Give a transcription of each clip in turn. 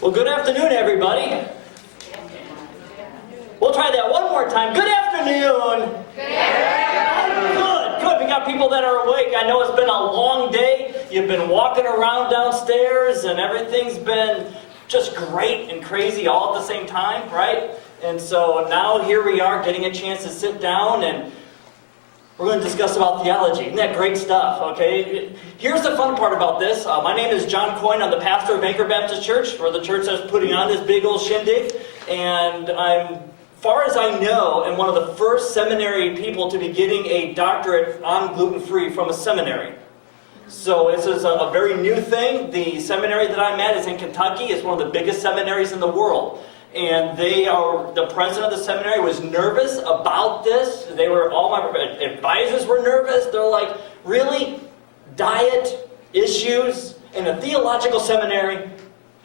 Well, good afternoon, everybody. We'll try that one more time. Good afternoon. Good. We got people that are awake. I know it's been a long day. You've been walking around downstairs, and everything's been just great and crazy all at the same time, right? And so now here we are getting a chance to sit down, and we're going to discuss about theology. Isn't that great stuff, okay? Here's the fun part about this. My name is John Coyne. I'm the pastor of Anchor Baptist Church. We're the church that's putting on this big old shindig. And I'm, far as I know, am one of the first seminary people to be getting a doctorate on gluten-free from a seminary. So this is a very new thing. The seminary that I'm at is in Kentucky. It's one of the biggest seminaries in the world. And the president of the seminary was nervous about this. All my advisors were nervous. They're like, really? Diet issues in a theological seminary?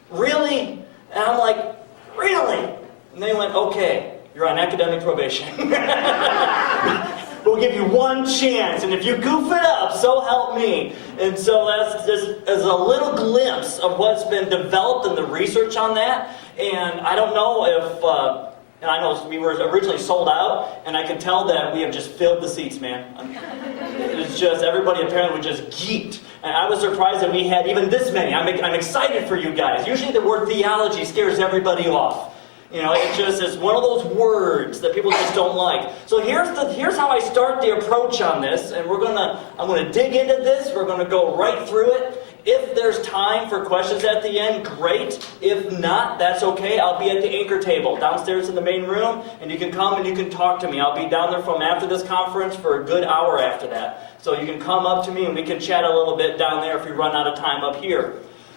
Really? And I'm like, really? And they went, okay, you're on academic probation. We'll give you one chance, and if you goof it up, so help me. And so that's just as a little glimpse of what's been developed in the research on that. And I don't know if, and I know we were originally sold out, and I can tell that we have just filled the seats, man. It's just, everybody apparently was just geeked. And I was surprised that we had even this many. I'm excited for you guys. Usually the word theology scares everybody off. You know, it's one of those words that people just don't like. So here's how I start the approach on this, and I'm gonna dig into this. We're gonna go right through it. If there's time for questions at the end, great. If not, that's okay. I'll be at the anchor table downstairs in the main room, and you can come and you can talk to me. I'll be down there from after this conference for a good hour after that. So you can come up to me and we can chat a little bit down there if we run out of time up here.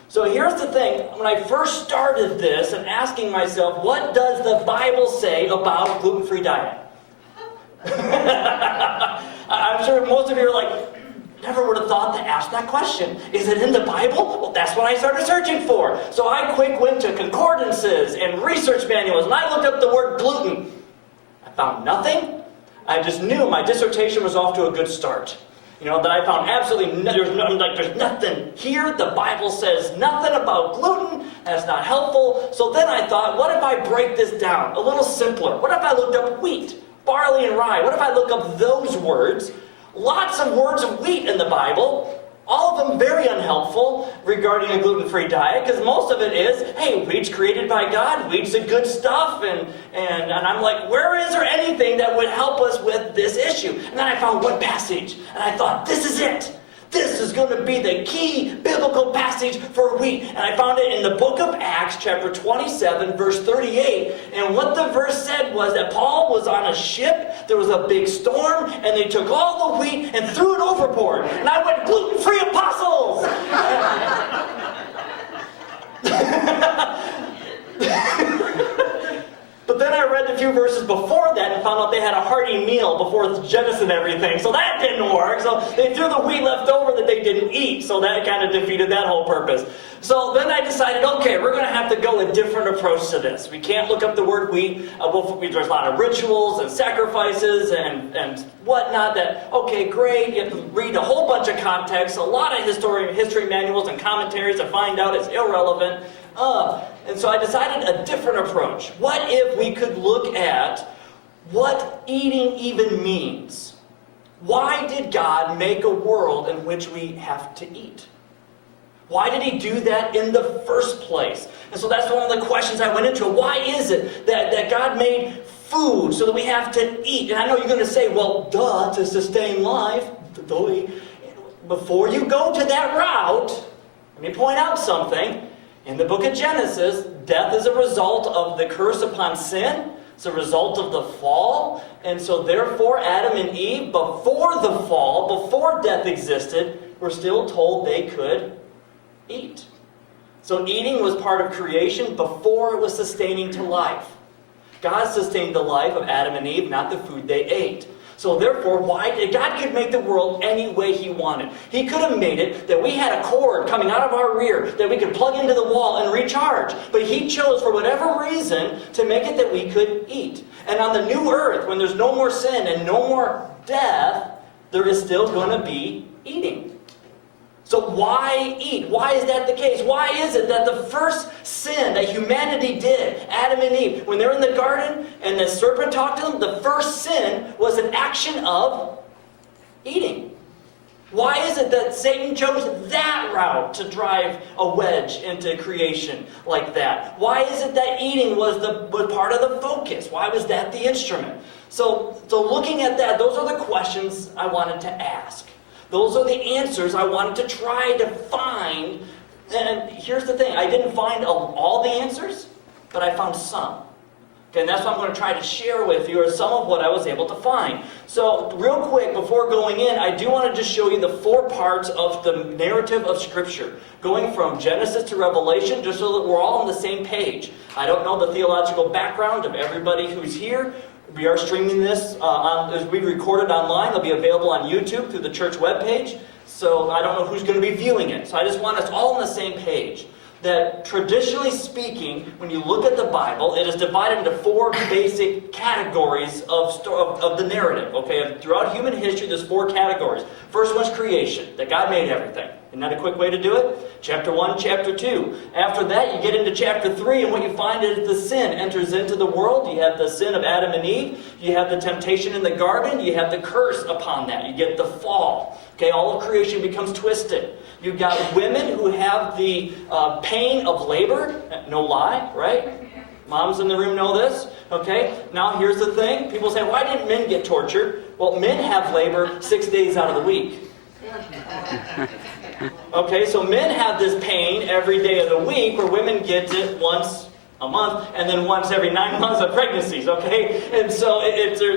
So here's the thing, when I first started this and asking myself, what does the Bible say about gluten-free diet? I'm sure most of you are like, never would have thought to ask that question. Is it in the Bible? Well, that's what I started searching for. So I went to concordances and research manuals, and I looked up the word gluten. I found nothing. I just knew my dissertation was off to a good start. You know, that I found absolutely there's nothing here. The Bible says nothing about gluten. That's not helpful. So then I thought, what if I break this down a little simpler? What if I looked up wheat, barley, and rye? What if I look up those words? Lots of words of wheat in the Bible. All of them very unhelpful regarding a gluten-free diet, because most of it is, hey, wheat's created by God, wheat's a good stuff, and I'm like, where is there anything that would help us with this issue? And then I found one passage, and I thought, this is it. This is going to be the key biblical passage for wheat. And I found it in the book of Acts, chapter 27, verse 38. And what the verse said was that Paul was on a ship, there was a big storm, and they took all the wheat and threw it overboard. And I went, gluten-free apostles! But then I read a few verses before that and found out they had a hearty meal before Genesis and everything. So that didn't work. So they threw the wheat left over that they didn't eat. So that kind of defeated that whole purpose. So then I decided, okay, we're going to have to go a different approach to this. We can't look up the word wheat. There's a lot of rituals and sacrifices and whatnot that, okay, great. You have to read a whole bunch of context, a lot of history manuals and commentaries to find out it's irrelevant. And so I decided a different approach. What if we could look at what eating even means? Why did God make a world in which we have to eat? Why did He do that in the first place? And so that's one of the questions I went into. Why is it that God made food so that we have to eat? And I know you're going to say, well, duh, to sustain life. Before you go to that route, let me point out something. In the book of Genesis, death is a result of the curse upon sin. It's a result of the fall. And so therefore, Adam and Eve, before the fall, before death existed, were still told they could eat. So eating was part of creation before it was sustaining to life. God sustained the life of Adam and Eve, not the food they ate. So therefore, God could make the world any way He wanted. He could have made it that we had a cord coming out of our rear that we could plug into the wall and recharge. But He chose, for whatever reason, to make it that we could eat. And on the new earth, when there's no more sin and no more death, there is still going to be eating. So why eat? Why is that the case? Why is it that the first sin that humanity did, Adam and Eve, when they're in the garden and the serpent talked to them, the first sin was an action of eating? Why is it that Satan chose that route to drive a wedge into creation like that? Why is it that eating was part of the focus? Why was that the instrument? So looking at that, those are the questions I wanted to ask. Those are the answers I wanted to try to find. And here's the thing. I didn't find all the answers, but I found some. Okay, and that's what I'm going to try to share with you, or some of what I was able to find. So real quick, before going in, I do want to just show you the 4 parts of the narrative of Scripture, going from Genesis to Revelation, just so that we're all on the same page. I don't know the theological background of everybody who's here. We are streaming this as we record it online. It'll be available on YouTube through the church webpage. So I don't know who's going to be viewing it. So I just want us all on the same page. That traditionally speaking, when you look at the Bible, it is divided into 4 basic categories of the narrative. Okay, throughout human history, there's 4 categories. First one's creation, that God made everything. Isn't that a quick way to do it? Chapter 1, chapter 2. After that, you get into chapter 3, and what you find is the sin enters into the world. You have the sin of Adam and Eve. You have the temptation in the garden. You have the curse upon that. You get the fall. Okay, all of creation becomes twisted. You've got women who have the pain of labor. No lie, right? Moms in the room know this. Okay, now here's the thing. People say, why didn't men get tortured? Well, men have labor 6 days out of the week. Okay, so men have this pain every day of the week, where women get it once a month, and then once every 9 months of pregnancies, okay? And so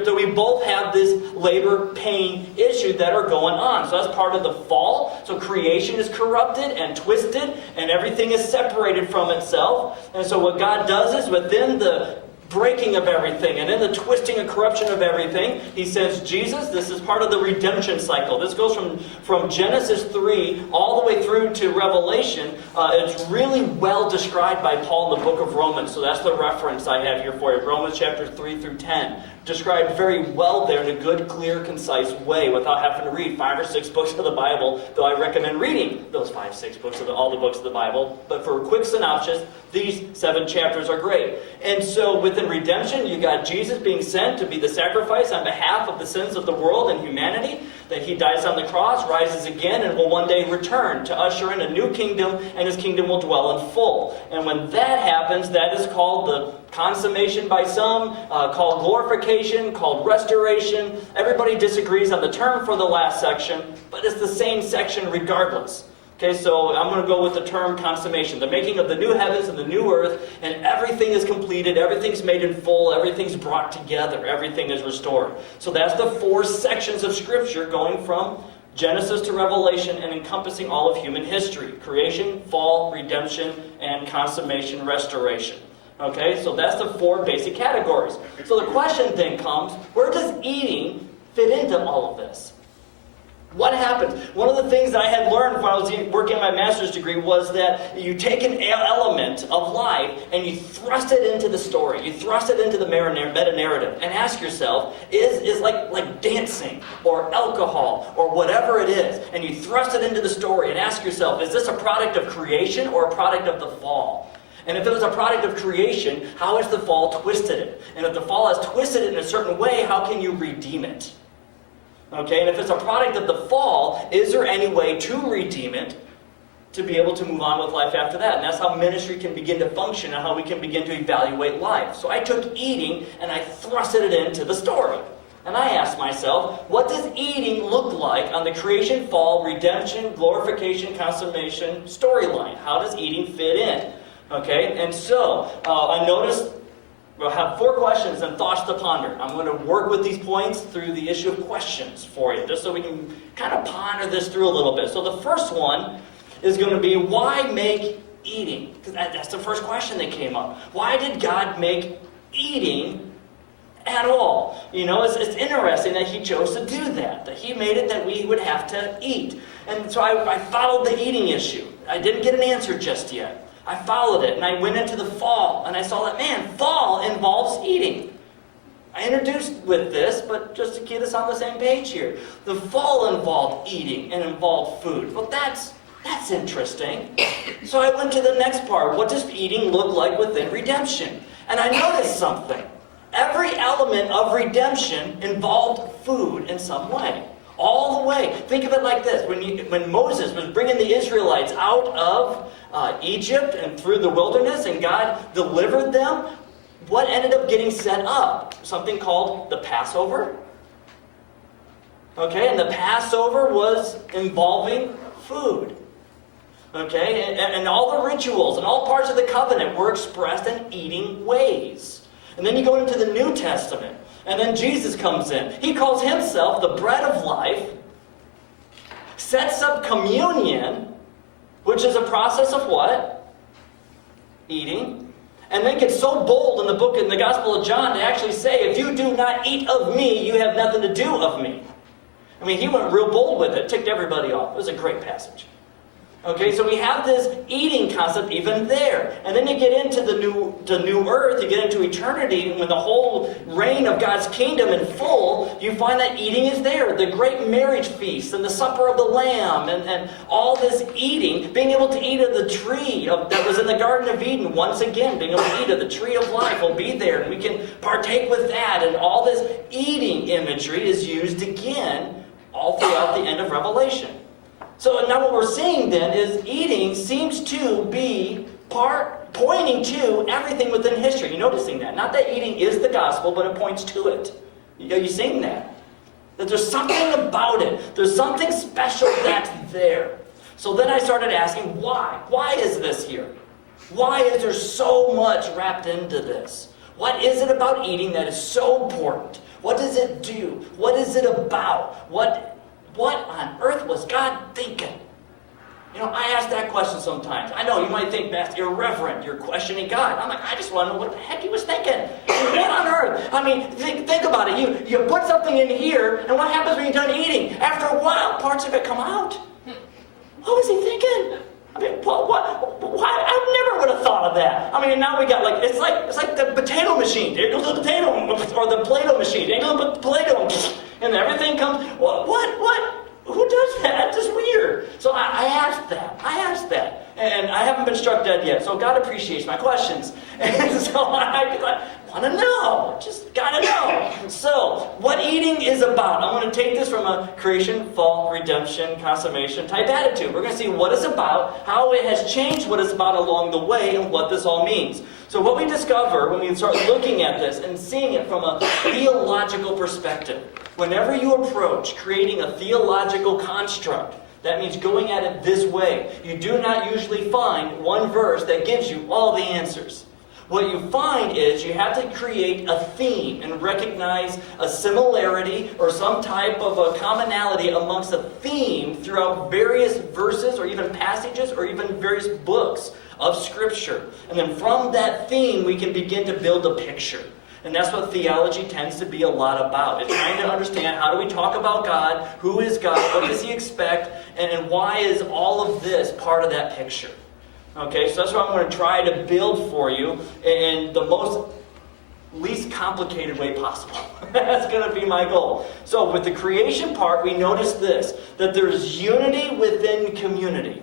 so we both have this labor pain issue that are going on. So that's part of the fall. So creation is corrupted and twisted, and everything is separated from itself. And so what God does is, within the breaking of everything and in the twisting and corruption of everything, He sends Jesus. This is part of the redemption cycle. This goes from Genesis 3 all the way through to Revelation. It's really well described by Paul in the book of Romans. So that's the reference I have here for you. Romans chapters 3 through 10. Described very well there in a good, clear, concise way, without having to read 5 or 6 books of the Bible, though I recommend reading those 5, 6 books of all the books of the Bible. But for a quick synopsis, these 7 chapters are great. And so within redemption, you got Jesus being sent to be the sacrifice on behalf of the sins of the world and humanity, that He dies on the cross, rises again, and will one day return to usher in a new kingdom, and His kingdom will dwell in full. And when that happens, that is called the consummation by some, called glorification, called restoration. Everybody disagrees on the term for the last section, but it's the same section regardless. Okay, so I'm going to go with the term consummation, the making of the new heavens and the new earth, and everything is completed, everything's made in full, everything's brought together, everything is restored. So that's the 4 sections of Scripture, going from Genesis to Revelation and encompassing all of human history: creation, fall, redemption, and consummation, restoration. Okay, so that's the 4 basic categories. So the question then comes, where does eating fit into all of this? What happens? One of the things that I had learned when I was working on my master's degree was that you take an element of life and you thrust it into the story. You thrust it into the meta-narrative and ask yourself, is like dancing or alcohol or whatever it is, and you thrust it into the story and ask yourself, is this a product of creation or a product of the fall? And if it was a product of creation, how has the fall twisted it? And if the fall has twisted it in a certain way, how can you redeem it? Okay, and if it's a product of the fall, is there any way to redeem it, to be able to move on with life after that? And that's how ministry can begin to function and how we can begin to evaluate life. So I took eating and I thrusted it into the story. And I asked myself, what does eating look like on the creation, fall, redemption, glorification, consummation storyline? How does eating fit in? Okay, and so I noticed we'll have 4 questions and thoughts to ponder. I'm going to work with these points through the issue of questions for you, just so we can kind of ponder this through a little bit. So the first one is going to be, why make eating? Because that's the first question that came up. Why did God make eating at all? You know, it's interesting that He chose to do that He made it that we would have to eat. And so I followed the eating issue. I didn't get an answer just yet. I followed it, and I went into the fall, and I saw that, man, fall involves eating. I introduced with this, but just to get us on the same page here. The fall involved eating and involved food. Well, that's That's interesting. So I went to the next part. What does eating look like within redemption? And I noticed something. Every element of redemption involved food in some way. All the way. Think of it like this. When Moses was bringing the Israelites out of Egypt and through the wilderness, and God delivered them, what ended up getting set up? Something called the Passover. Okay, and the Passover was involving food. Okay, and all the rituals and all parts of the covenant were expressed in eating ways. And then you go into the New Testament, and then Jesus comes in. He calls himself the bread of life, sets up communion, which is a process of what? Eating. And then gets so bold in the Gospel of John to actually say, if you do not eat of me, you have nothing to do of me. I mean, he went real bold with it, ticked everybody off. It was a great passage. Okay, so we have this eating concept even there. And then you get into the new earth, you get into eternity, and when the whole reign of God's kingdom in full, you find that eating is there. The great marriage feast and the supper of the Lamb and all this eating, being able to eat of the tree that was in the Garden of Eden, once again, being able to eat of the tree of life will be there, and we can partake with that. And all this eating imagery is used again all throughout the end of Revelation. So now what we're seeing then is eating seems to be pointing to everything within history. You're noticing that. Not that eating is the gospel, but it points to it. Are you seeing that? That there's something about it. There's something special that's there. So then I started asking, why? Why is this here? Why is there so much wrapped into this? What is it about eating that is so important? What does it do? What is it about? What on earth was God thinking? You know, I ask that question sometimes. I know you might think that's irreverent. You're questioning God. I'm like, I just want to know what the heck he was thinking. What on earth? I mean, think about it. You put something in here, and what happens when you're done eating? After a while, parts of it come out. What was he thinking? I mean, why? I never would have thought of that. I mean, now we got it's like the potato machine. There goes the potato, or the Play-Doh machine. There goes the Play-Doh, and everything comes. What? Who does that? That's just weird. So I asked that. And I haven't been struck dead yet. So God appreciates my questions. And so I want to know. Just got to know. So what eating is about. I'm going to take this from a creation, fall, redemption, consummation type attitude. We're going to see what it's about, how it has changed what it's about along the way, and what this all means. So what we discover when we start looking at this and seeing it from a theological perspective, whenever you approach creating a theological construct, that means going at it this way. You do not usually find one verse that gives you all the answers. What you find is you have to create a theme and recognize a similarity or some type of a commonality amongst a theme throughout various verses or even passages or even various books of Scripture. And then from that theme, we can begin to build a picture. And that's what theology tends to be a lot about. It's trying to understand how do we talk about God, who is God, what does He expect, and why is all of this part of that picture. Okay, so that's what I'm going to try to build for you in the least complicated way possible. That's going to be my goal. So with the creation part, we notice this, that there's unity within community.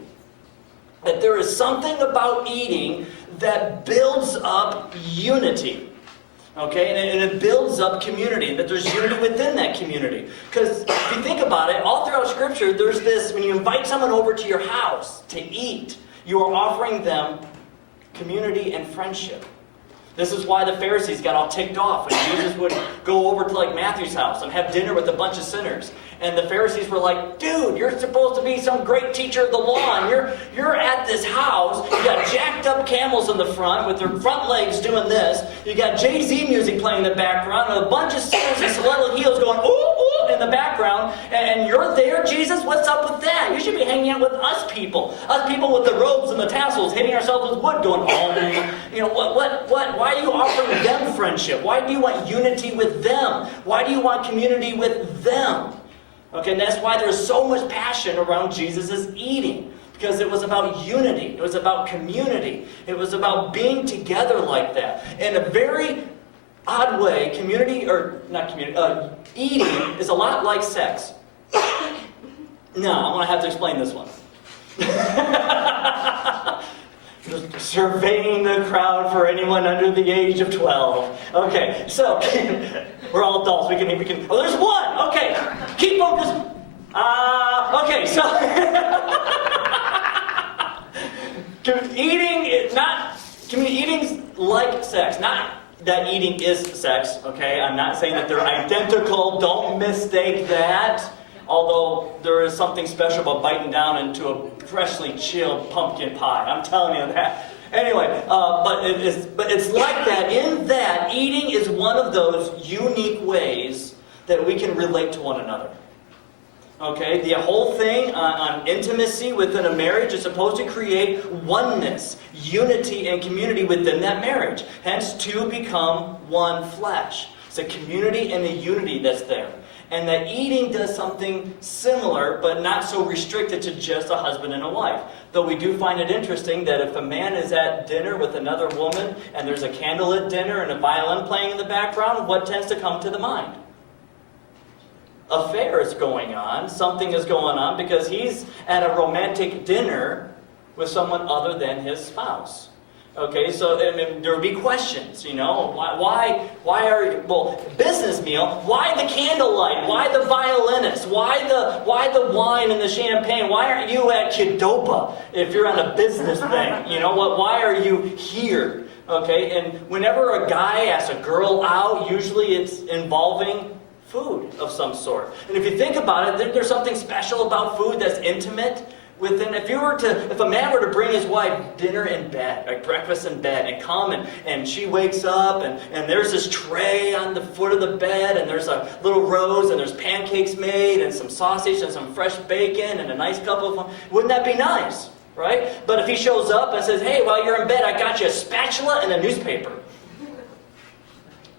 That there is something about eating that builds up unity. Okay, and it builds up community, and that there's unity within that community. Because if you think about it, all throughout Scripture, there's this, when you invite someone over to your house to eat, you are offering them community and friendship. This is why the Pharisees got all ticked off when Jesus would go over to Matthew's house and have dinner with a bunch of sinners. And the Pharisees were like, dude, you're supposed to be some great teacher of the law, and you're at this house, you got jacked up camels in the front with their front legs doing this, you got Jay-Z music playing in the background, and a bunch of sinners in stiletto heels going, ooh, ooh, in the background, and you're there, Jesus? What's up with that? You should be hanging out with us people with the robes and the tassels, hitting ourselves with wood, going, oh, you know, what, why are you offering them friendship? Why do you want unity with them? Why do you want community with them? Okay, and that's why there's so much passion around Jesus' eating. Because it was about unity. It was about community. It was about being together like that. In a very odd way, eating is a lot like sex. No, I'm going to have to explain this one. Just surveying the crowd for anyone under the age of 12. Okay, so we're all adults. We can. Oh, there's one. Okay, keep focused. Okay, so eating's like sex. Not that eating is sex. Okay, I'm not saying that they're identical. Don't mistake that. Although there is something special about biting down into a freshly chilled pumpkin pie. I'm telling you that. Anyway, but it's like that. In that, eating is one of those unique ways that we can relate to one another. Okay, the whole thing on intimacy within a marriage is supposed to create oneness, unity, and community within that marriage. Hence, two become one flesh. It's a community and a unity that's there. And that eating does something similar, but not so restricted to just a husband and a wife. Though we do find it interesting that if a man is at dinner with another woman, and there's a candlelit dinner and a violin playing in the background, what tends to come to the mind? Affair is going on, something is going on, because he's at a romantic dinner with someone other than his spouse. Okay, so there will be questions, why are you, business meal, why the candlelight, why the violinist, why the wine and the champagne, why aren't you at Qdoba if you're on a business thing, why are you here? Okay, and whenever a guy asks a girl out, usually it's involving food of some sort. And if you think about it, there's something special about food that's intimate. If a man were to bring his wife dinner in bed, like breakfast in bed, and come and she wakes up and there's this tray on the foot of the bed and there's a little rose and there's pancakes made and some sausage and some fresh bacon and a nice cup of, wouldn't that be nice, right? But if he shows up and says, hey, while you're in bed, I got you a spatula and a newspaper.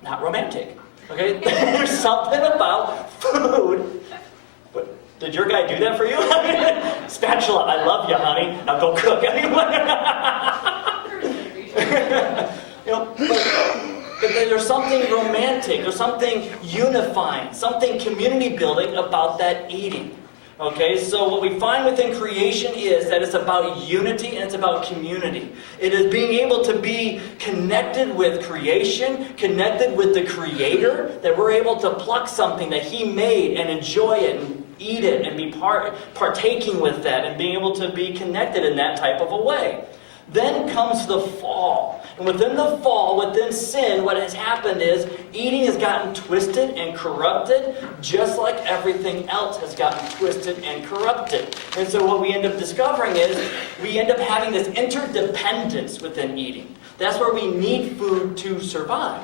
Not romantic, okay? There's something about food. Did your guy do that for you? Spatula, I love you, honey. Now go cook. But there's something romantic, there's something unifying, something community building about that eating. Okay, so what we find within creation is that it's about unity and it's about community. It is being able to be connected with creation, connected with the Creator, that we're able to pluck something that He made and enjoy it and eat it and be partaking with that and being able to be connected in that type of a way. Then comes the fall. And within the fall, within sin, what has happened is eating has gotten twisted and corrupted, just like everything else has gotten twisted and corrupted. And so what we end up discovering is we end up having this interdependence within eating. That's where we need food to survive.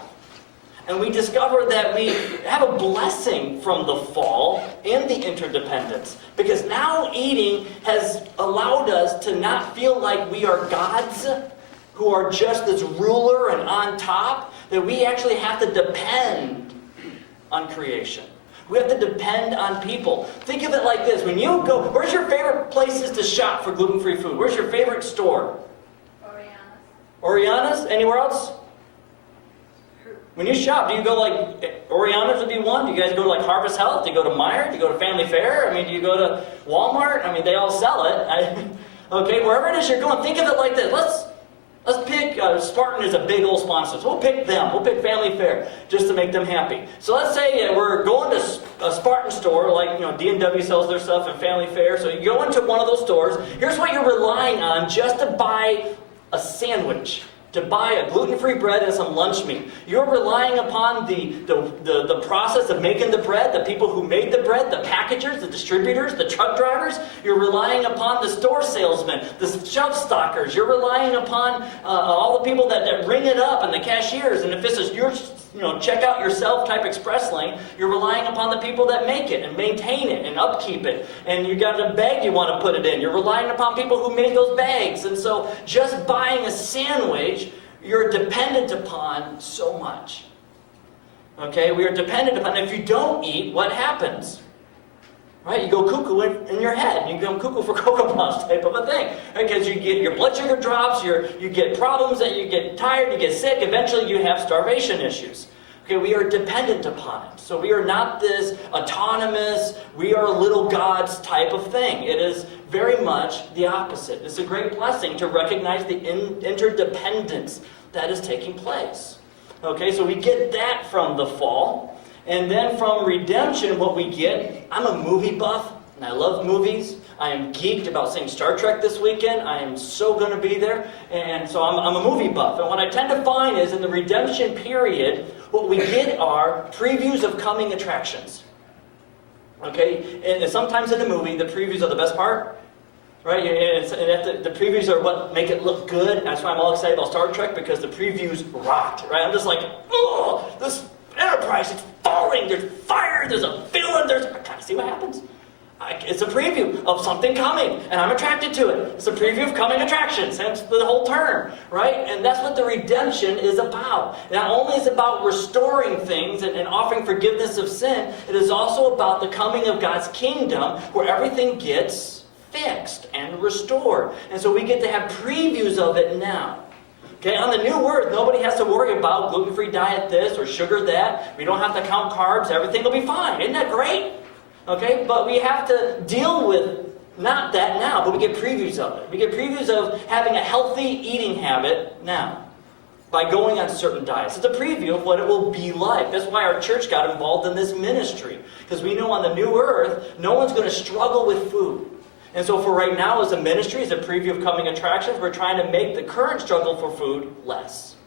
And we discover that we have a blessing from the fall in the interdependence. Because now eating has allowed us to not feel like we are gods who are just this ruler and on top. That we actually have to depend on creation. We have to depend on people. Think of it like this. When you go, where's your favorite places to shop for gluten-free food? Where's your favorite store? Oriana's? Anywhere else? When you shop, do you go like, Oriana's would be one? Do you guys go to like Harvest Health? Do you go to Meijer? Do you go to Family Fare? Do you go to Walmart? They all sell it. Okay, wherever it is you're going, think of it like this. Let's pick, Spartan is a big old sponsor, so we'll pick them. We'll pick Family Fare, just to make them happy. So let's say we're going to a Spartan store, like, D&W sells their stuff and Family Fare. So you go into one of those stores. Here's what you're relying on just to buy a sandwich, to buy a gluten-free bread and some lunch meat. You're relying upon the process of making the bread, the people who made the bread, the packagers, the distributors, the truck drivers. You're relying upon the store salesmen, the shelf stockers. You're relying upon all the people that ring it up and the cashiers. And if this is your check out yourself type express lane, you're relying upon the people that make it and maintain it and upkeep it. And you got a bag you want to put it in. You're relying upon people who made those bags. And so just buying a sandwich, you're dependent upon so much. Okay, we are dependent upon. If you don't eat, what happens? Right, you go cuckoo in your head. You go cuckoo for Cocoa Puffs type of a thing. Because you get your blood sugar drops, you get problems, that you get tired, you get sick. Eventually you have starvation issues. Okay, we are dependent upon it. So we are not this autonomous, we are little gods type of thing. It is very much the opposite. It's a great blessing to recognize the interdependence that is taking place. Okay, so we get that from the fall. And then from redemption, what we get, I'm a movie buff, and I love movies. I am geeked about seeing Star Trek this weekend. I am so going to be there. And so I'm a movie buff. And what I tend to find is in the redemption period, what we get are previews of coming attractions. Okay? And sometimes in a movie, the previews are the best part. Right? And the previews are what make it look good. And that's why I'm all excited about Star Trek, because the previews rocked. Right? I'm just like, oh, this Enterprise, it's falling. There's fire. There's a villain. I kind of see what happens. It's a preview of something coming, and I'm attracted to it. It's a preview of coming attractions, hence the whole term, right? And that's what the redemption is about. Not only is it about restoring things and offering forgiveness of sin, it is also about the coming of God's kingdom, where everything gets fixed and restored. And so we get to have previews of it now. Okay, on the new earth, nobody has to worry about gluten-free diet this or sugar that. We don't have to count carbs. Everything will be fine. Isn't that great? Okay, but we have to deal with not that now, but we get previews of it. We get previews of having a healthy eating habit now by going on certain diets. It's a preview of what it will be like. That's why our church got involved in this ministry, because we know on the new earth, no one's going to struggle with food. And so for right now, as a ministry, as a preview of coming attractions, we're trying to make the current struggle for food less.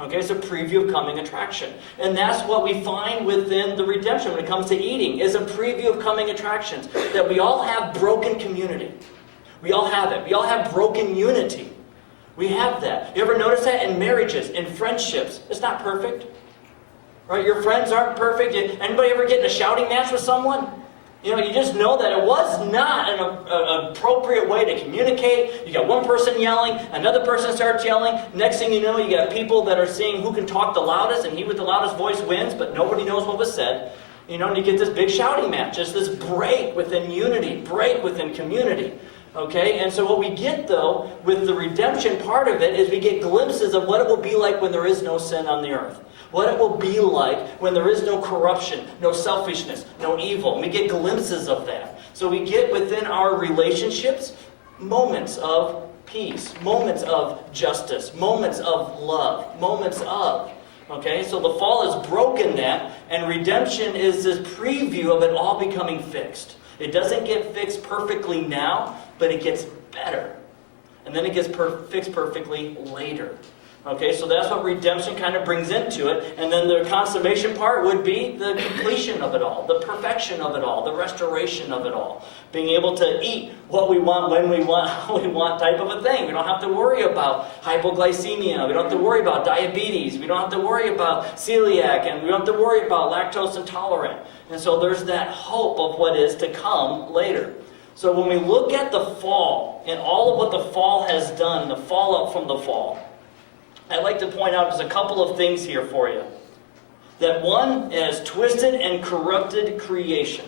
Okay, it's a preview of coming attraction. And that's what we find within the redemption when it comes to eating, is a preview of coming attractions. That we all have broken community. We all have it. We all have broken unity. We have that. You ever notice that in marriages, in friendships? It's not perfect. Right? Your friends aren't perfect. Anybody ever get in a shouting match with someone? You know, you just know that it was not an appropriate way to communicate. You got one person yelling, another person starts yelling. Next thing you know, you got people that are seeing who can talk the loudest, and he with the loudest voice wins, but nobody knows what was said. You know, and you get this big shouting match. Just this break within unity, break within community. Okay, and so what we get, though, with the redemption part of it, is we get glimpses of what it will be like when there is no sin on the earth. What it will be like when there is no corruption, no selfishness, no evil. And we get glimpses of that. So we get within our relationships moments of peace, moments of justice, moments of love, moments of. Okay, so the fall has broken that, and redemption is this preview of it all becoming fixed. It doesn't get fixed perfectly now, but it gets better. And then it gets fixed perfectly later. Okay, so that's what redemption kind of brings into it. And then the consummation part would be the completion of it all, the perfection of it all, the restoration of it all. Being able to eat what we want, when we want, how we want type of a thing. We don't have to worry about hypoglycemia. We don't have to worry about diabetes. We don't have to worry about celiac. And we don't have to worry about lactose intolerant. And so there's that hope of what is to come later. So when we look at the fall and all of what the fall has done, the fallout from the fall, I'd like to point out just a couple of things here for you. That one is twisted and corrupted creation.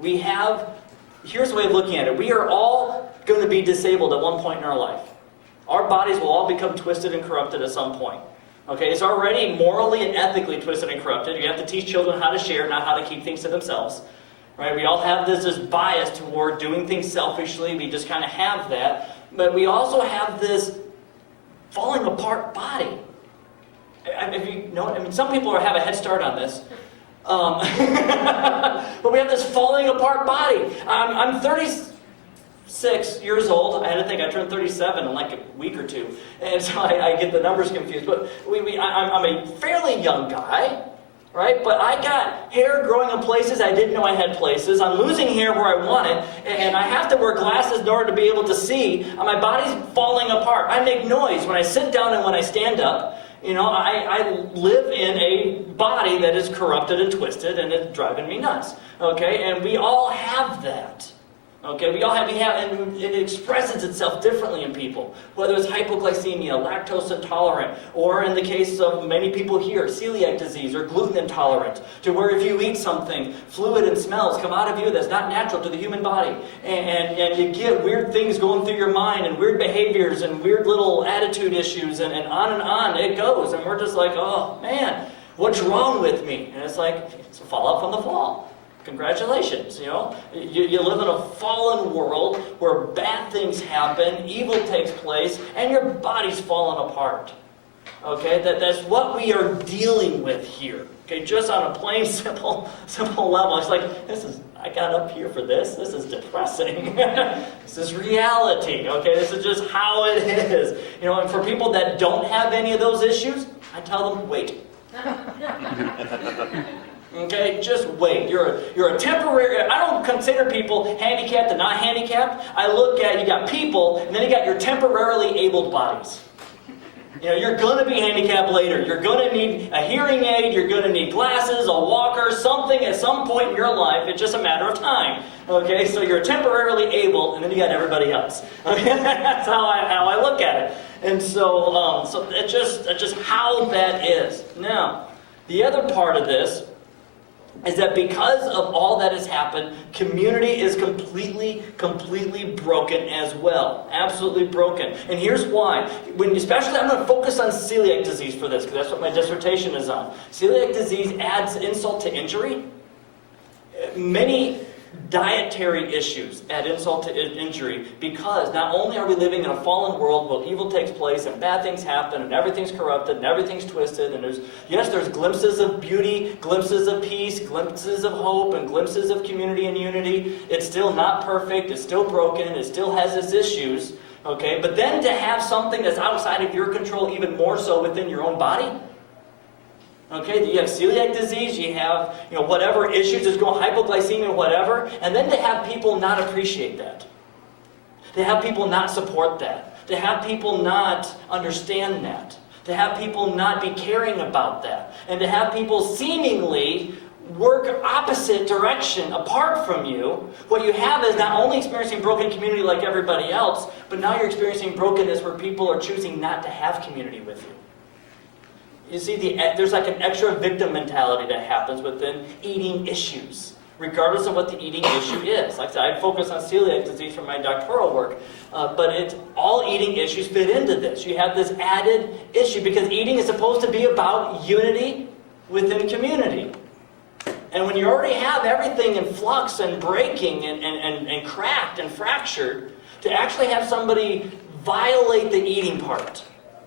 Here's the way of looking at it. We are all going to be disabled at one point in our life. Our bodies will all become twisted and corrupted at some point. Okay, it's already morally and ethically twisted and corrupted. You have to teach children how to share, not how to keep things to themselves. Right? We all have this bias toward doing things selfishly. We just kind of have that. But we also have this falling apart body. If you know, some people have a head start on this. But we have this falling apart body. I'm 36 years old. I had to think I turned 37 in like a week or two. And so I get the numbers confused. But I'm a fairly young guy. Right? But I got hair growing in places I didn't know I had places. I'm losing hair where I want it. And I have to wear glasses in order to be able to see. And my body's falling apart. I make noise when I sit down and when I stand up. You know, I live in a body that is corrupted and twisted, and it's driving me nuts. Okay? And we all have that. Okay, we have, and it expresses itself differently in people. Whether it's hypoglycemia, lactose intolerant, or in the case of many people here, celiac disease or gluten intolerant, to where if you eat something, fluid and smells come out of you that's not natural to the human body. And you get weird things going through your mind, and weird behaviors, and weird little attitude issues, and on it goes. And we're just like, oh man, What's wrong with me? And it's like, it's a fall out from the fall. Congratulations, you know. You live in a fallen world where bad things happen, evil takes place, and your body's falling apart. Okay, that's what we are dealing with here. Okay, just on a plain, simple level. It's like, I got up here for this. This is depressing. This is reality. Okay, this is just how it is. You know, and for people that don't have any of those issues, I tell them, wait. Okay, just wait. You're a temporary. I don't consider people handicapped and not handicapped. I look at, you got people, and then you got your temporarily abled bodies. You know, you're going to be handicapped later. You're going to need a hearing aid. You're going to need glasses, a walker, something at some point in your life. It's just a matter of time. Okay, so you're temporarily able, and then you got everybody else. Okay, that's how I look at it. And so that's just how that is. Now, the other part of this is that because of all that has happened, community is completely broken as well. Absolutely broken. And here's why. Especially, I'm going to focus on celiac disease for this, because that's what my dissertation is on. Celiac disease adds insult to injury. Many dietary issues add insult to injury, because not only are we living in a fallen world where evil takes place and bad things happen and everything's corrupted and everything's twisted, and there's glimpses of beauty, glimpses of peace, glimpses of hope, and glimpses of community and unity. It's still not perfect, it's still broken, it still has its issues, okay? But then to have something that's outside of your control, even more so within your own body. Okay, you have celiac disease, you have, whatever issues is going, hypoglycemia, whatever, and then to have people not appreciate that. To have people not support that. To have people not understand that. To have people not be caring about that. And to have people seemingly work opposite direction apart from you. What you have is not only experiencing broken community like everybody else, but now you're experiencing brokenness where people are choosing not to have community with you. You see, there's like an extra victim mentality that happens within eating issues, regardless of what the eating issue is. Like I said, I focus on celiac disease for my doctoral work, but all eating issues fit into this. You have this added issue, because eating is supposed to be about unity within community. And when you already have everything in flux and breaking and cracked and fractured, to actually have somebody violate the eating part,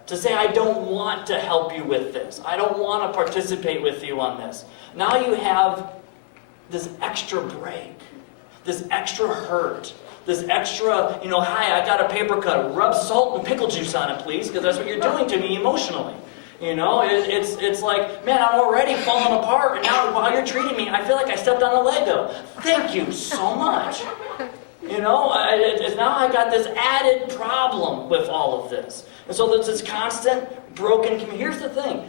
to say, I don't want to help you with this. I don't want to participate with you on this. Now you have this extra break, this extra hurt, this extra, hi, I got a paper cut. Rub salt and pickle juice on it, please, because that's what you're doing to me emotionally. It's like, man, I'm already falling apart, and now while you're treating me, I feel like I stepped on a Lego. Thank you so much. Now I got this added problem with all of this. And so there's this constant broken community. Here's the thing.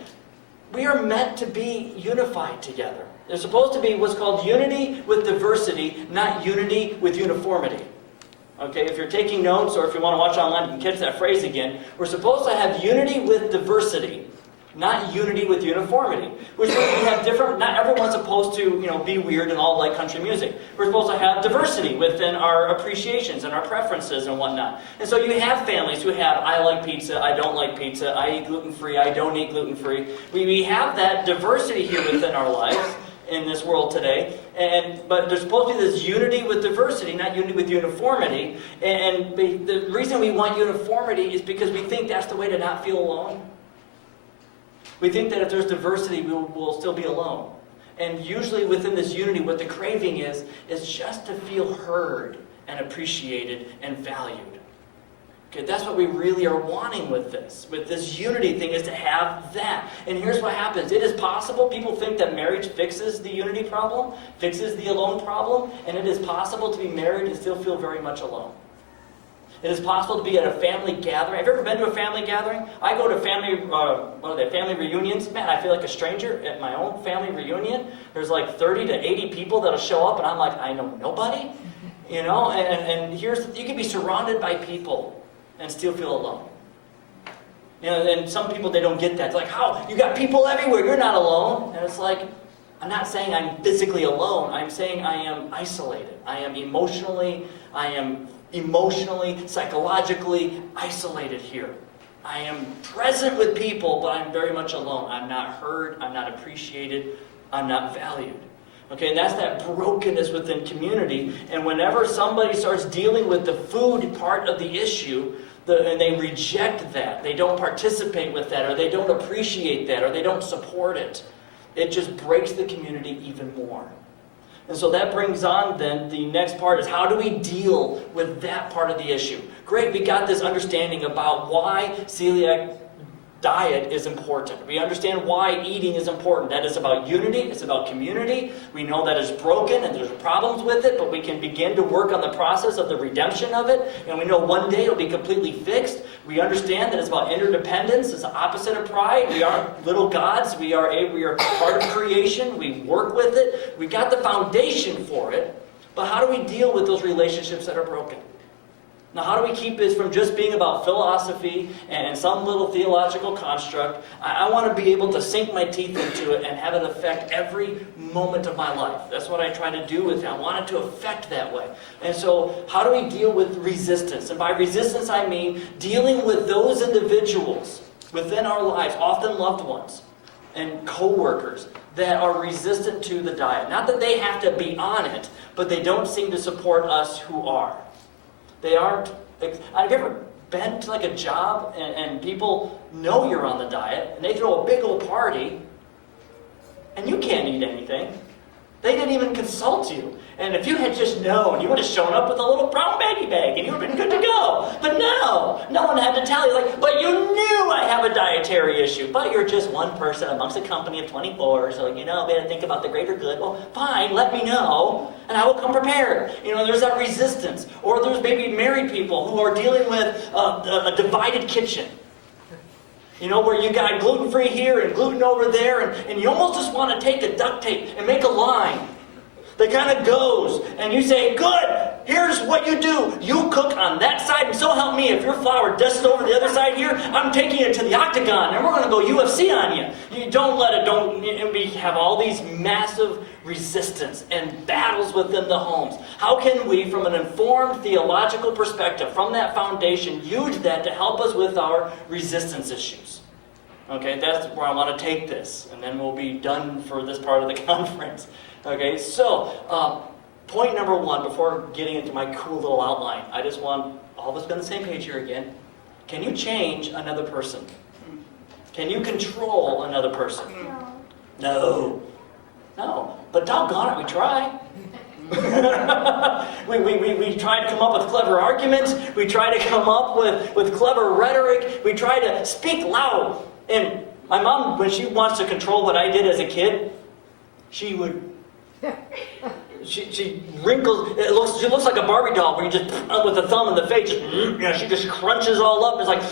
We are meant to be unified together. There's supposed to be what's called unity with diversity, not unity with uniformity. Okay, if you're taking notes or if you want to watch online, you can catch that phrase again. We're supposed to have unity with diversity, not unity with uniformity. Which means we have different, not everyone's supposed to, be weird and all like country music. We're supposed to have diversity within our appreciations and our preferences and whatnot. And so you have families who have, I like pizza, I don't like pizza, I eat gluten-free, I don't eat gluten-free. We have that diversity here within our lives in this world today. But there's supposed to be this unity with diversity, not unity with uniformity. And the reason we want uniformity is because we think that's the way to not feel alone. We think that if there's diversity, we'll still be alone. And usually within this unity, what the craving is just to feel heard and appreciated and valued. Okay, that's what we really are wanting with this unity thing, is to have that. And here's what happens. It is possible, people think that marriage fixes the unity problem, fixes the alone problem, and it is possible to be married and still feel very much alone. It is possible to be at a family gathering. Have you ever been to a family gathering? I go to family reunions. Man, I feel like a stranger at my own family reunion. There's like 30 to 80 people that'll show up, and I'm like, I know nobody. And you can be surrounded by people and still feel alone. And some people, they don't get that. It's like, how? You got people everywhere. You're not alone. And it's like, I'm not saying I'm physically alone. I'm saying I am isolated. I am emotionally, psychologically isolated here. I am present with people, but I'm very much alone. I'm not heard, I'm not appreciated, I'm not valued. Okay, and that's that brokenness within community. And whenever somebody starts dealing with the food part of the issue, and they reject that, they don't participate with that, or they don't appreciate that, or they don't support it, it just breaks the community even more. And so that brings on then the next part is how do we deal with that part of the issue? Great, we got this understanding about why celiac diet is important. We understand why eating is important. That is about unity, it's about community. We know that it's broken and there's problems with it, but we can begin to work on the process of the redemption of it, and we know one day it'll be completely fixed. We understand that it's about interdependence, it's the opposite of pride. We aren't little gods, we are part of creation, we work with it. We got the foundation for it, but how do we deal with those relationships that are broken? Now, how do we keep this from just being about philosophy and some little theological construct? I want to be able to sink my teeth into it and have it affect every moment of my life. That's what I try to do with it. I want it to affect that way. And so, how do we deal with resistance? And by resistance, I mean dealing with those individuals within our lives, often loved ones and co-workers, that are resistant to the diet. Not that they have to be on it, but they don't seem to support us who are. They aren't. Have you ever been to like a job and people know you're on the diet and they throw a big old party and you can't eat anything? They didn't even consult you. And if you had just known, you would have shown up with a little brown baggie bag and you would have been good to go. But no one had to tell you, like, but you knew I have a dietary issue. But you're just one person amongst a company of 24, so we had to think about the greater good. Well, fine, let me know, and I will come prepared. There's that resistance. Or there's maybe married people who are dealing with a divided kitchen. Where you got gluten-free here and gluten over there, and you almost just want to take the duct tape and make a line that kind of goes, and you say, good, here's what you do. You cook on that side, and so help me, if your flour dusts over the other side here, I'm taking it to the octagon, and we're going to go UFC on you. You don't let it, and we have all these massive resistance and battles within the homes. How can we, from an informed theological perspective, from that foundation, use that to help us with our resistance issues? Okay, that's where I want to take this, and then we'll be done for this part of the conference. Okay, so point number one, before getting into my cool little outline, I just want all of us to be on the same page here again. Can you change another person? Can you control another person? No. But doggone it, we try. we try to come up with clever arguments. We try to come up with clever rhetoric. We try to speak loud. And my mom, when she wants to control what I did as a kid, she would... She wrinkles. She looks like a Barbie doll where you just with the thumb in the face. She just crunches all up. It's like,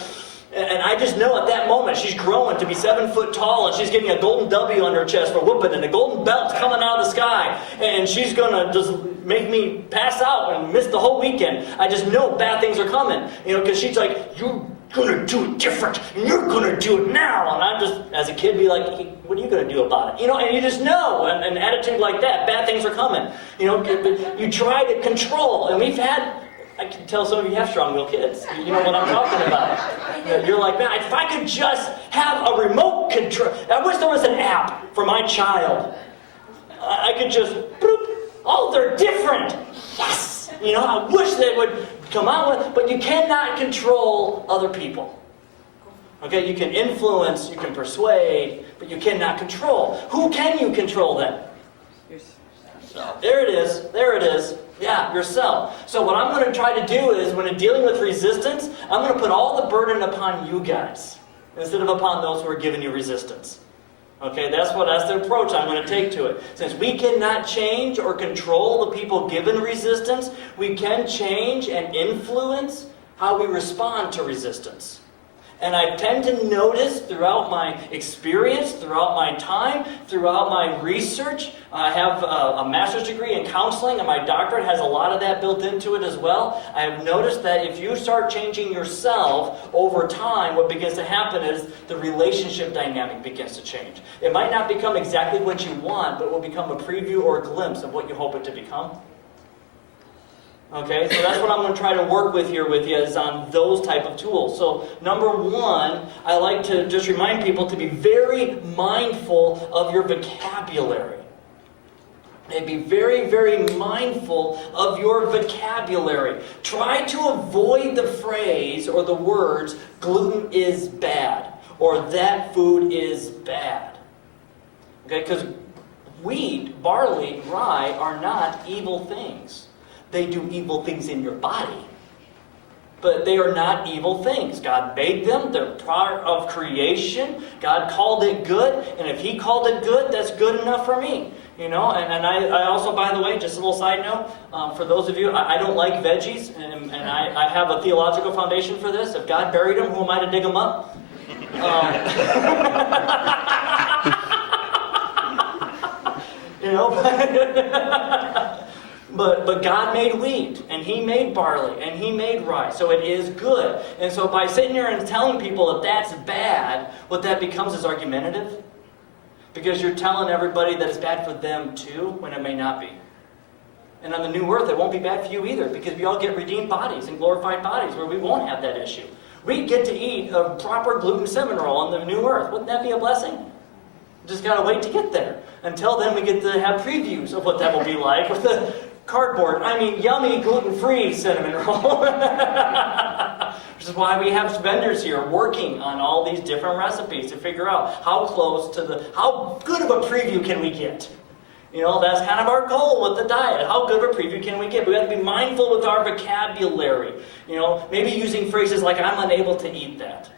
and I just know at that moment she's growing to be 7 foot tall, and she's getting a golden W on her chest for whooping, and a golden belt's coming out of the sky, and she's gonna just make me pass out and miss the whole weekend. I just know bad things are coming, because she's like, you're gonna do it different, and you're gonna do it now, and I'm just, as a kid, be like, hey, what are you gonna do about it? And you just know, an attitude like that, bad things are coming. You try to control, and we've had, I can tell some of you have strong-willed kids. You know what I'm talking about. You're like, man, if I could just have a remote control. I wish there was an app for my child. I could just, boop, oh, they're different. Yes! I wish they would come out with, but you cannot control other people. Okay, you can influence, you can persuade, but you cannot control. Who can you control then? Yourself. There it is. Yeah, yourself. So what I'm going to try to do is, when dealing with resistance, I'm going to put all the burden upon you guys, instead of upon those who are giving you resistance. Okay, that's the approach I'm going to take to it. Since we cannot change or control the people given resistance, we can change and influence how we respond to resistance. And I tend to notice throughout my experience, throughout my time, throughout my research, I have a master's degree in counseling, and my doctorate has a lot of that built into it as well. I have noticed that if you start changing yourself over time, what begins to happen is the relationship dynamic begins to change. It might not become exactly what you want, but it will become a preview or a glimpse of what you hope it to become. Okay, so that's what I'm going to try to work with here with you, is on those type of tools. So number one, I like to just remind people to be very mindful of your vocabulary. And be very, very mindful of your vocabulary. Try to avoid the phrase or the words, gluten is bad, or that food is bad. Okay, because wheat, barley, rye are not evil things. They do evil things in your body. But they are not evil things. God made them. They're part of creation. God called it good. And if He called it good, that's good enough for me. You know, and I also, by the way, just a little side note, for those of you, I don't like veggies. And I have a theological foundation for this. If God buried them, who am I to dig them up? You know, But God made wheat, and He made barley, and He made rye, so it is good. And so by sitting here and telling people that that's bad, what that becomes is argumentative. Because you're telling everybody that it's bad for them too, when it may not be. And on the new earth, it won't be bad for you either, because we all get redeemed bodies and glorified bodies where we won't have that issue. We get to eat a proper gluten cinnamon roll on the new earth. Wouldn't that be a blessing? Just got to wait to get there. Until then, we get to have previews of what that will be like with the yummy gluten-free cinnamon roll. Which is why we have vendors here working on all these different recipes to figure out how good of a preview can we get. You know, that's kind of our goal with the diet. How good of a preview can we get? We have to be mindful with our vocabulary. You know, maybe using phrases like, I'm unable to eat that.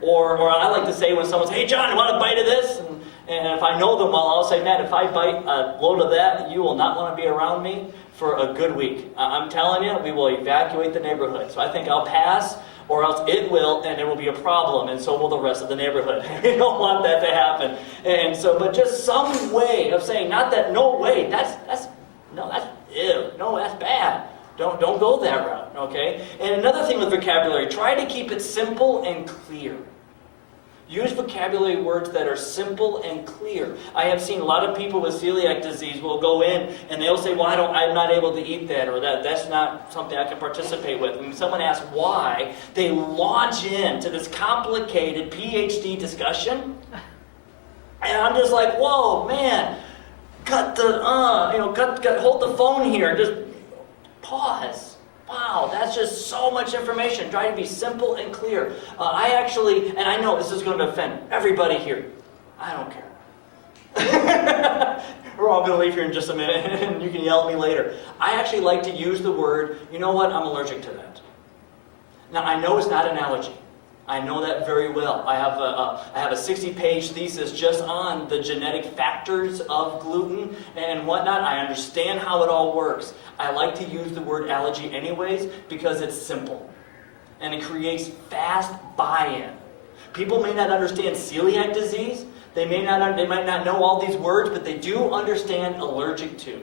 Or I like to say when someone says, hey John, you want a bite of this? And if I know them well, I'll say, Matt, if I bite a load of that, you will not want to be around me for a good week. I'm telling you, we will evacuate the neighborhood. So I think I'll pass, or else it will, and it will be a problem, and so will the rest of the neighborhood. We don't want that to happen. And so, but just some way of saying, not that, no way, that's ew, no, that's bad. Don't go that route, okay? And another thing with vocabulary, try to keep it simple and clear. Use vocabulary words that are simple and clear. I have seen a lot of people with celiac disease will go in and they'll say, well, I'm not able to eat that, or that's not something I can participate with. And when someone asks why, they launch into this complicated PhD discussion. And I'm just like, whoa, man, hold the phone here. Just pause. Wow, that's just so much information. Try to be simple and clear. And I know this is going to offend everybody here. I don't care. We're all going to leave here in just a minute, and you can yell at me later. I actually like to use the word, you know what, I'm allergic to that. Now, I know it's not an allergy. I know that very well. I have a 60-page thesis just on the genetic factors of gluten and whatnot. I understand how it all works. I like to use the word allergy anyways because it's simple. And it creates fast buy-in. People may not understand celiac disease. They might not know all these words, but they do understand allergic to.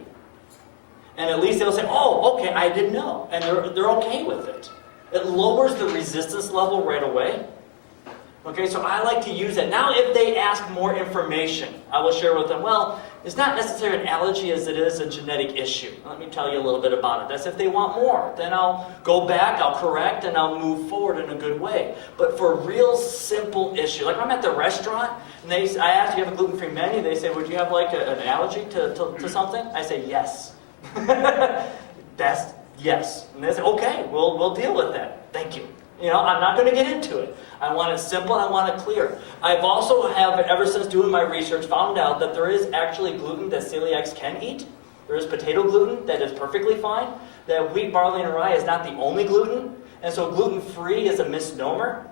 And at least they'll say, oh, okay, I didn't know. And they're okay with it. It lowers the resistance level right away. Okay, so I like to use that. Now if they ask more information, I will share with them, well, it's not necessarily an allergy as it is a genetic issue. Let me tell you a little bit about it. That's if they want more. Then I'll go back, I'll correct, and I'll move forward in a good way. But for a real simple issue, like I'm at the restaurant, and I ask, do you have a gluten-free menu? They say, would you have like an allergy to something? I say, yes. That's yes. And they say, okay, we'll deal with that. Thank you. You know, I'm not going to get into it. I want it simple, I want it clear. I've also ever since doing my research, found out that there is actually gluten that celiacs can eat. There is potato gluten that is perfectly fine. That wheat, barley, and rye is not the only gluten. And so gluten-free is a misnomer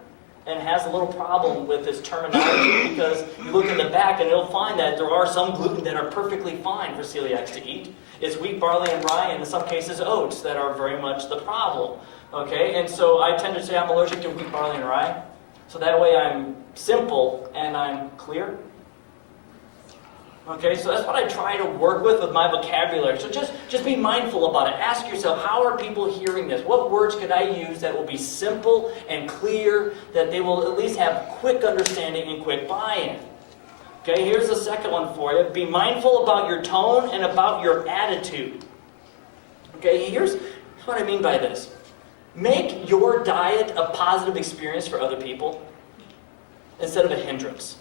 and has a little problem with this terminology because you look in the back and you'll find that there are some gluten that are perfectly fine for celiacs to eat. It's wheat, barley, and rye, and in some cases oats that are very much the problem. Okay, and so I tend to say I'm allergic to wheat, barley, and rye. So that way I'm simple and I'm clear. Okay, so that's what I try to work with my vocabulary. So just be mindful about it. Ask yourself, how are people hearing this? What words could I use that will be simple and clear, that they will at least have quick understanding and quick buy-in? Okay, here's the second one for you. Be mindful about your tone and about your attitude. Okay, here's what I mean by this. Make your diet a positive experience for other people instead of a hindrance.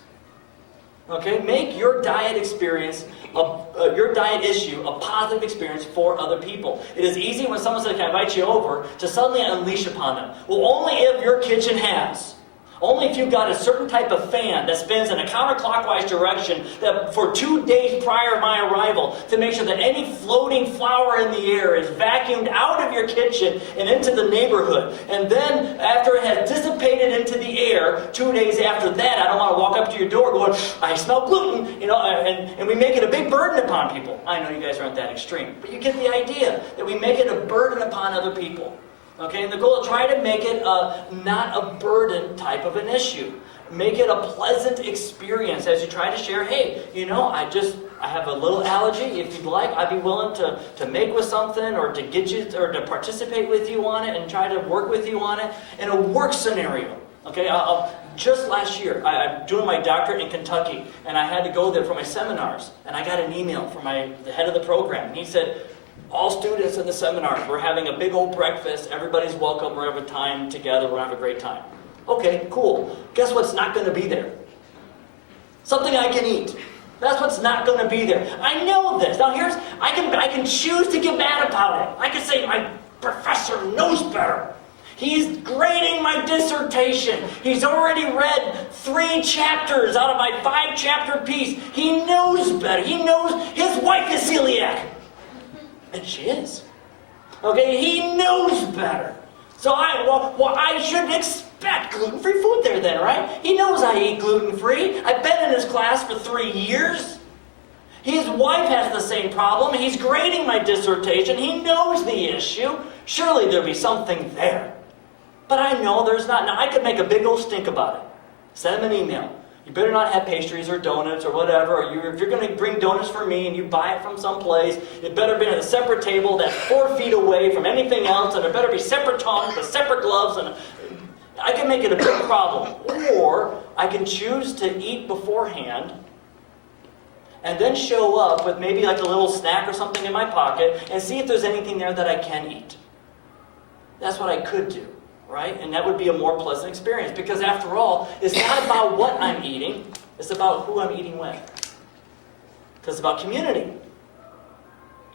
Okay? Make your diet experience, your diet issue, a positive experience for other people. It is easy when someone says, "Can I invite you over?" to suddenly unleash upon them. Well, only if your kitchen has. Only if you've got a certain type of fan that spins in a counterclockwise direction that for 2 days prior to my arrival to make sure that any floating flour in the air is vacuumed out of your kitchen and into the neighborhood. And then after it has dissipated into the air, 2 days after that, I don't want to walk up to your door going, "I smell gluten," and we make it a big burden upon people. I know you guys aren't that extreme, but you get the idea that we make it a burden upon other people. Okay, and the goal is try to make it not a burden type of an issue. Make it a pleasant experience as you try to share, "Hey, I have a little allergy. If you'd like, I'd be willing to make with something or to get you or to participate with you on it and try to work with you on it in a work scenario." Okay, just last year, I'm doing my doctorate in Kentucky, and I had to go there for my seminars, and I got an email from the head of the program, and he said, "All students in the seminars, we're having a big old breakfast. Everybody's welcome. We're having time together. We're going to have a great time." Okay, cool. Guess what's not going to be there? Something I can eat. That's what's not going to be there. I know this. Now I can choose to get mad about it. I can say, "My professor knows better. He's grading my dissertation. He's already read 3 chapters out of my 5-chapter piece. He knows better. He knows his wife is celiac." And she is. Okay, he knows better. So I shouldn't expect gluten-free food there then, right? He knows I eat gluten-free. I've been in his class for 3 years. His wife has the same problem. He's grading my dissertation. He knows the issue. Surely there'll be something there. But I know there's not. Now, I could make a big old stink about it. Send him an email. "You better not have pastries or donuts or whatever, or if you're going to bring donuts for me and you buy it from someplace, it better be at a separate table that's 4 feet away from anything else, and there better be separate tongs with separate gloves." And I can make it a big problem. Or I can choose to eat beforehand and then show up with maybe like a little snack or something in my pocket and see if there's anything there that I can eat. That's what I could do. Right? And that would be a more pleasant experience. Because after all, it's not about what I'm eating. It's about who I'm eating with. Because it's about community.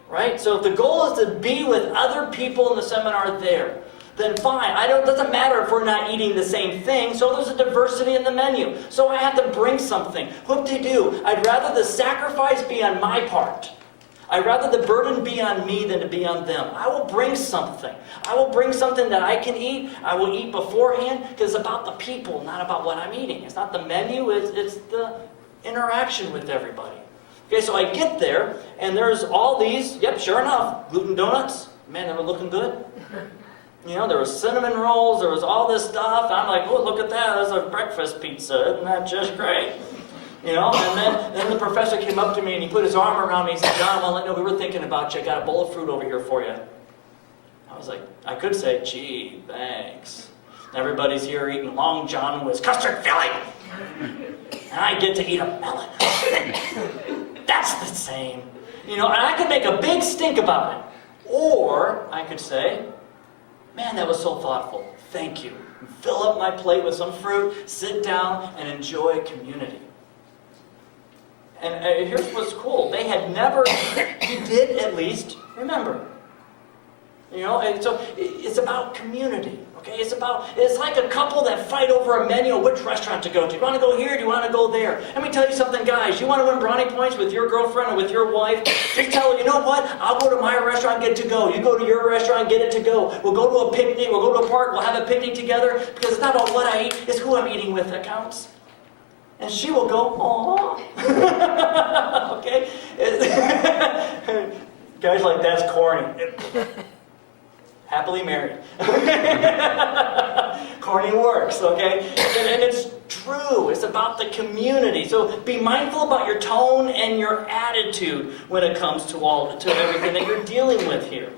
Right? So if the goal is to be with other people in the seminar there, then fine. It doesn't matter if we're not eating the same thing. So there's a diversity in the menu. So I have to bring something. Whoop-de-doo. I'd rather the sacrifice be on my part. I'd rather the burden be on me than to be on them. I will bring something. I will bring something that I can eat. I will eat beforehand because it's about the people, not about what I'm eating. It's not the menu, it's the interaction with everybody. Okay, so I get there, and there's all these, yep, sure enough, gluten donuts. Man, they were looking good. There was cinnamon rolls, there was all this stuff. I'm like, "Oh, look at that, that's a breakfast pizza. Isn't that just great?" And then the professor came up to me and he put his arm around me and said, "John, I want to let you know we were thinking about you. I got a bowl of fruit over here for you." I was like, I could say, "Gee, thanks." Everybody's here eating Long John with custard filling. And I get to eat a melon. That's the same. And I could make a big stink about it. Or I could say, "Man, that was so thoughtful. Thank you." Fill up my plate with some fruit, sit down, and enjoy community. And here's what's cool. They had never, he did at least remember. And so it's about community. Okay, it's like a couple that fight over a menu of which restaurant to go to. Do you want to go here? Do you want to go there? Let me tell you something, guys. You want to win brownie points with your girlfriend or with your wife? Just tell her, "You know what? I'll go to my restaurant, get to go. You go to your restaurant, get it to go. We'll go to a picnic. We'll go to a park. We'll have a picnic together." Because it's not about what I eat. It's who I'm eating with that counts. And she will go, "Aww." Okay? Guys like, "That's corny." Happily married. Corny works, okay? And it's true. It's about the community. So be mindful about your tone and your attitude when it comes to everything that you're dealing with here.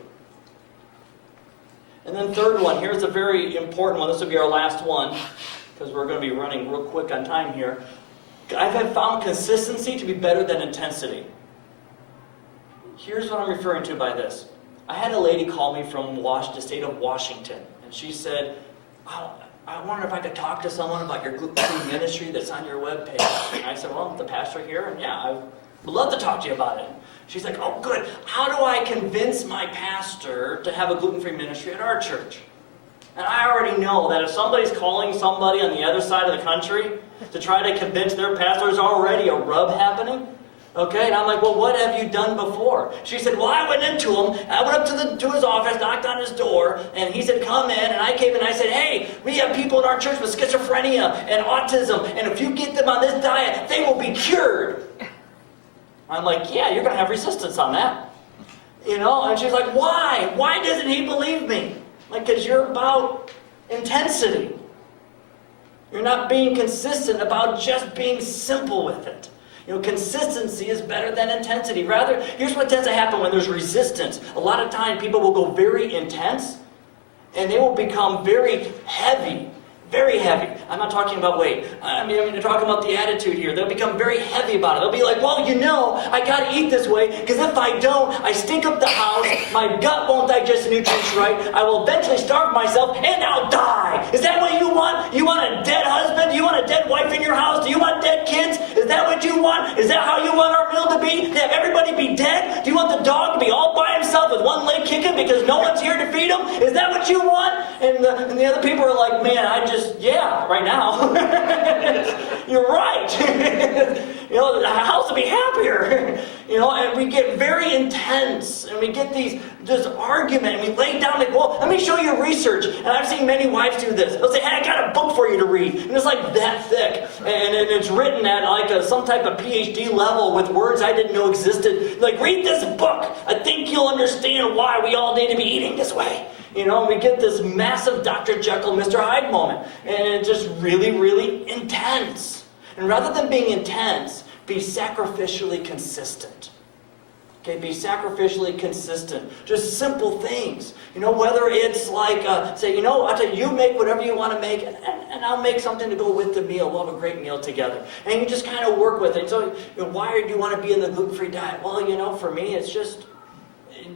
And then third one, here's a very important one. This will be our last one, because we're going to be running real quick on time here. I have found consistency to be better than intensity. Here's what I'm referring to by this. I had a lady call me from the state of Washington, and she said, I wonder if I could talk to someone about your gluten-free ministry that's on your webpage. And I said, well, the pastor here, and yeah, I would love to talk to you about it. She's like, oh, good. How do I convince my pastor to have a gluten-free ministry at our church? And I already know that if somebody's calling somebody on the other side of the country to try to convince their pastor, there's already a rub happening. Okay, and I'm like, well, what have you done before? She said, well, I went into him. I went up to his office, knocked on his door, and he said, come in. And I came in and I said, hey, we have people in our church with schizophrenia and autism, and if you get them on this diet, they will be cured. I'm like, yeah, you're going to have resistance on that. And she's like, why? Why doesn't he believe me? Like, because you're about intensity. You're not being consistent about just being simple with it. Consistency is better than intensity. Rather, here's what tends to happen when there's resistance. A lot of times people will go very intense, and they will become very heavy. Very heavy. I'm not talking about weight. I'm talking about the attitude here. They'll become very heavy about it. They'll be like, well, I got to eat this way, because if I don't, I stink up the house, my gut won't digest the nutrients right, I will eventually starve myself, and I'll die. Is that what you want? You want a dead husband? Do you want a dead wife in your house? Do you want dead kids? Is that what you want? Is that how you want our meal to be? To have everybody be dead? Do you want the dog to be all by himself with one leg kicking because no one's here to feed him? Is that what you want? And the other people are like, man, yeah, right now. You're right. The house will be happier. And we get very intense, and we get this argument, and we lay down like, well, let me show you research. And I've seen many wives do this. They'll say, hey, I got a book for you to read. And it's like that thick. And it's written at like some type of PhD level with words I didn't know existed. Like, read this book. I think you'll understand why we all need to be eating this way. We get this massive Dr. Jekyll, Mr. Hyde moment. And it's just really, really intense. And rather than being intense, be sacrificially consistent. Okay, be sacrificially consistent. Just simple things. Whether it's like, I'll tell you, you make whatever you want to make, and I'll make something to go with the meal. We'll have a great meal together. And you just kind of work with it. So, why do you want to be in the gluten-free diet? Well, for me, it's just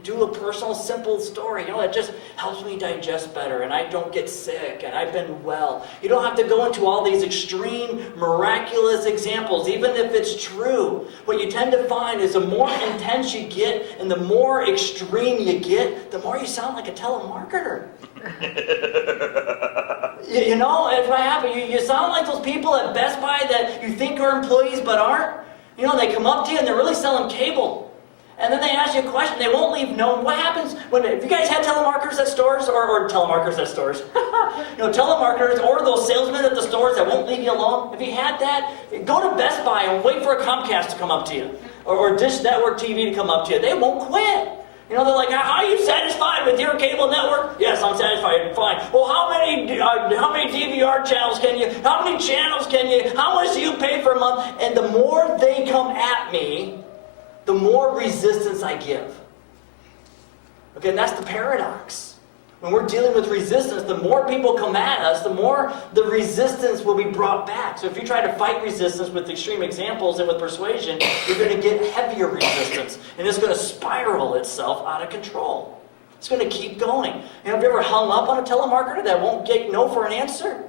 do a personal, simple story. It just helps me digest better, and I don't get sick, and I've been well. You don't have to go into all these extreme, miraculous examples, even if it's true. What you tend to find is the more intense you get, and the more extreme you get, the more you sound like a telemarketer. It's what happens. You sound like those people at Best Buy that you think are employees but aren't. They come up to you and they're really selling cable. And then they ask you a question, they won't leave no. What happens if you guys had telemarketers at stores, or telemarketers at stores, telemarketers, or those salesmen at the stores that won't leave you alone? If you had that, go to Best Buy and wait for a Comcast to come up to you, or Dish Network TV to come up to you. They won't quit. They're like, are you satisfied with your cable network? Yes, I'm satisfied. Fine. Well, how many DVR channels can you? How many channels can you? How much do you pay for a month? And the more they come at me, the more resistance I give. Okay, and that's the paradox. When we're dealing with resistance, the more people come at us, the more the resistance will be brought back. So if you try to fight resistance with extreme examples and with persuasion, you're going to get heavier resistance. And it's going to spiral itself out of control. It's going to keep going. Have you ever hung up on a telemarketer that won't get no for an answer?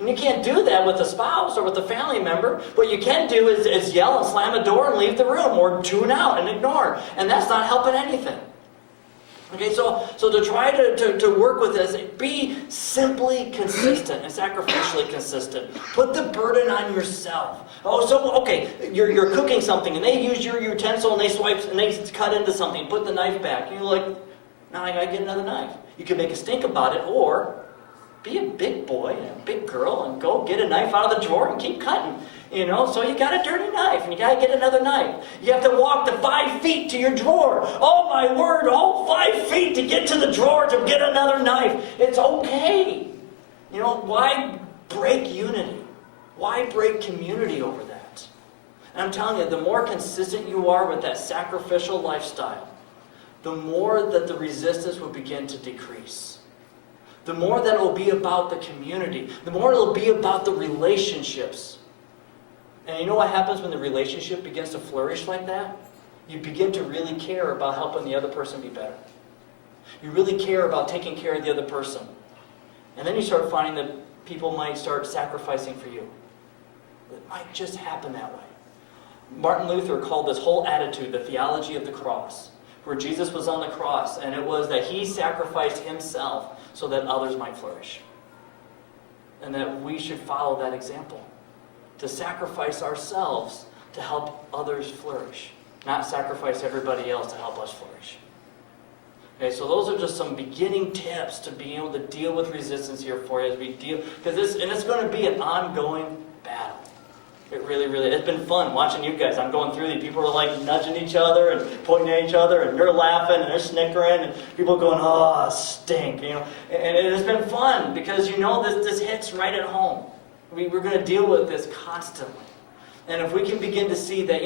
And you can't do that with a spouse or with a family member. What you can do is yell and slam a door and leave the room, or tune out and ignore. And that's not helping anything. Okay, so to try to work with this, be simply consistent and sacrificially consistent. Put the burden on yourself. You're cooking something and they use your utensil and they swipe and they cut into something. Put the knife back. And you're like, now I gotta get another knife. You can make a stink about it, or be a big boy and a big girl and go get a knife out of the drawer and keep cutting. So you got a dirty knife and you got to get another knife. You have to walk the 5 feet to your drawer. Oh my word, all 5 feet to get to the drawer to get another knife. It's okay. Why break unity? Why break community over that? And I'm telling you, the more consistent you are with that sacrificial lifestyle, the more that the resistance will begin to decrease. The more that it will be about the community. The more it will be about the relationships. And you know what happens when the relationship begins to flourish like that? You begin to really care about helping the other person be better. You really care about taking care of the other person. And then you start finding that people might start sacrificing for you. It might just happen that way. Martin Luther called this whole attitude the theology of the cross, where Jesus was on the cross, and it was that he sacrificed himself so that others might flourish. And that we should follow that example, to sacrifice ourselves to help others flourish, not sacrifice everybody else to help us flourish. Okay, so those are just some beginning tips to being able to deal with resistance here for you as we deal, because it's going to be an ongoing battle. It really, really, it's been fun watching you guys. I'm going through these. People are like nudging each other and pointing at each other, and they're laughing and they're snickering, and people going, "Oh, stink," you know. And it has been fun because this hits right at home. We're going to deal with this constantly. And if we can begin to see that,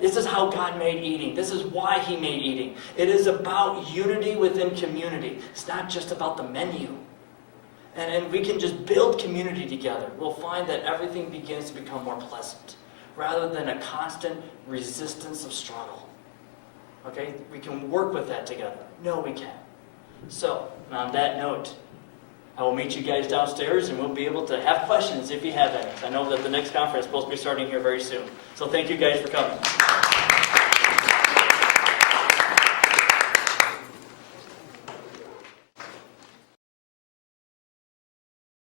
this is how God made eating. This is why he made eating. It is about unity within community. It's not just about the menu. And we can just build community together. We'll find that everything begins to become more pleasant, rather than a constant resistance of struggle. Okay? We can work with that together. No, we can. So, on that note, I will meet you guys downstairs, and we'll be able to have questions if you have any. I know that the next conference is supposed to be starting here very soon. So thank you guys for coming.